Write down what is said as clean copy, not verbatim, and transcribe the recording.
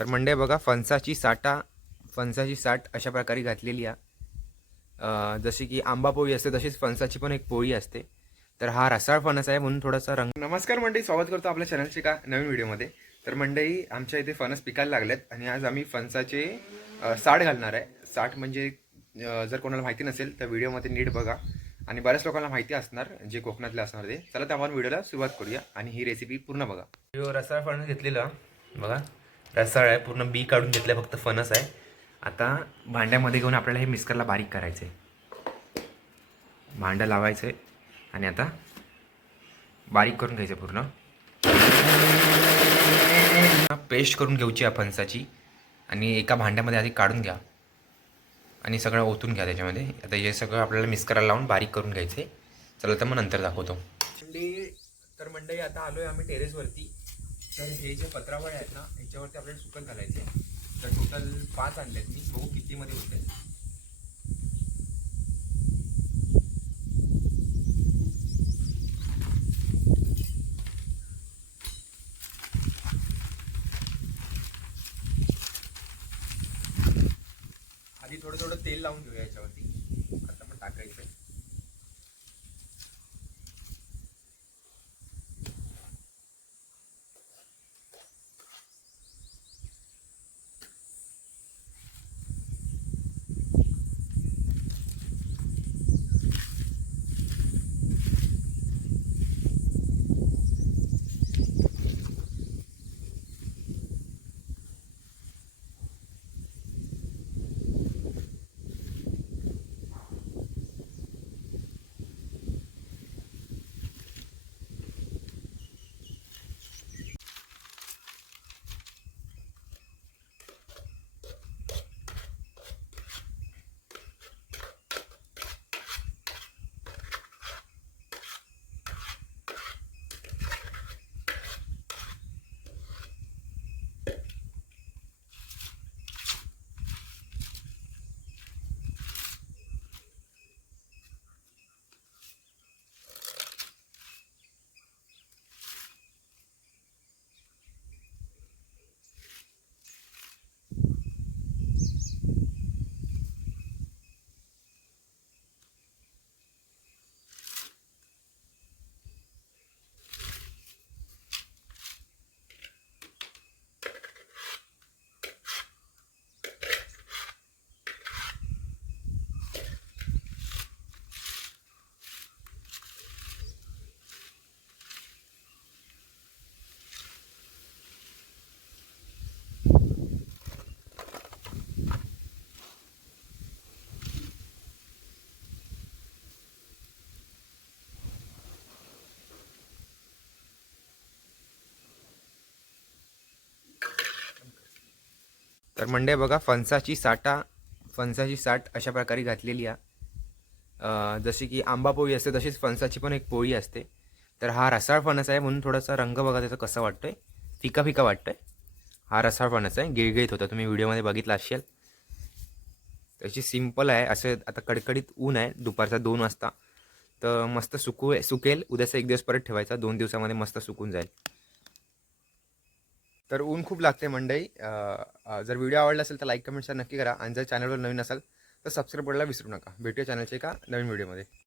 तर मंडळी बघा फणसाची साठ अशा प्रकारे घातलेली आहे। जशी की आंबा पोळी असते तशीच फणसाची पण एक पोळी असते। तर हा रसाळ फणस आहे म्हणून थोडासा रंग। नमस्कार मंडळी, स्वागत करतो आपल्या चॅनलच्या का नवीन व्हिडिओमध्ये। तर मंडळी आमच्या इथे फणस पिकायला लागलेत आणि आज आम्ही फणसाचे साठ घालणार आहे। साठ म्हणजे जर कोणाला माहिती नसेल तर व्हिडिओमध्ये नीट बघा आणि बऱ्याच लोकांना माहिती असणार जे कोकणातले असणार ते। चला तर आपण व्हिडिओला सुरुवात करूया आणि ही रेसिपी पूर्ण बघा। रसाळ फणस घेतलेला बघा, रसाळ आहे, पूर्ण बी काढून घेतलं, फक्त फणस आहे। आता भांड्यामध्ये घेऊन आपल्याला हे मिक्सरला बारीक करायचं आहे। भांडं लावायचं आहे आणि आता बारीक करून घ्यायचं पूर्ण पेस्ट करून घ्यायची आहे फणसाची। आणि एका भांड्यामध्ये आधी काढून घ्या आणि सगळं ओतून घ्या त्याच्यामध्ये। आता हे सगळं आपल्याला मिक्सरला लावून बारीक करून घ्यायचं आहे। चला तर मग नंतर दाखवतो। मंडळी आता आलोय आम्ही टेरेसवरती। तर हे जे पत्रावळ आहेत ना ह्याच्यावरती आपल्याला सुकत घालायचे। तर टोटल 5 आणलेत मी, बघू किती मध्ये होते। आधी थोडं थोडं तेल लावून घेऊया याच्यावरती, आता पण टाकायचं। तर मंडळी बघा फणसाची साठ अशा प्रकारे घातलेली आहे। जशी की आंबा पोळी असते तशीच फणसाची पण एक पोळी असते। तर हा रसाळ फणस आहे म्हणून थोडासा रंग बघा त्याचा कसा वाटतोय, फिका फिका वाटतोय। हा रसाळ फणस आहे, गिळगिळीत होता, तुम्ही व्हिडिओमध्ये बघितला असेल। त्याची सिंपल आहे। असं आता कडकडीत ऊन आहे, दुपारचा 2 वाजता, तर मस्त सुकेल। उद्याचा 1 दिवस परत ठेवायचा, 2 दिवसामध्ये मस्त सुकून जाईल। तर ऊन खूप लागते मंडळी। जर व्हिडिओ आवडला असेल तर लाईक कमेंट शेअर नक्की करा आणि जर चॅनलवर नवीन असाल तर सबस्क्राईब करायला विसरू नका। भेटूया चॅनलच्या एका नवीन व्हिडिओमध्ये।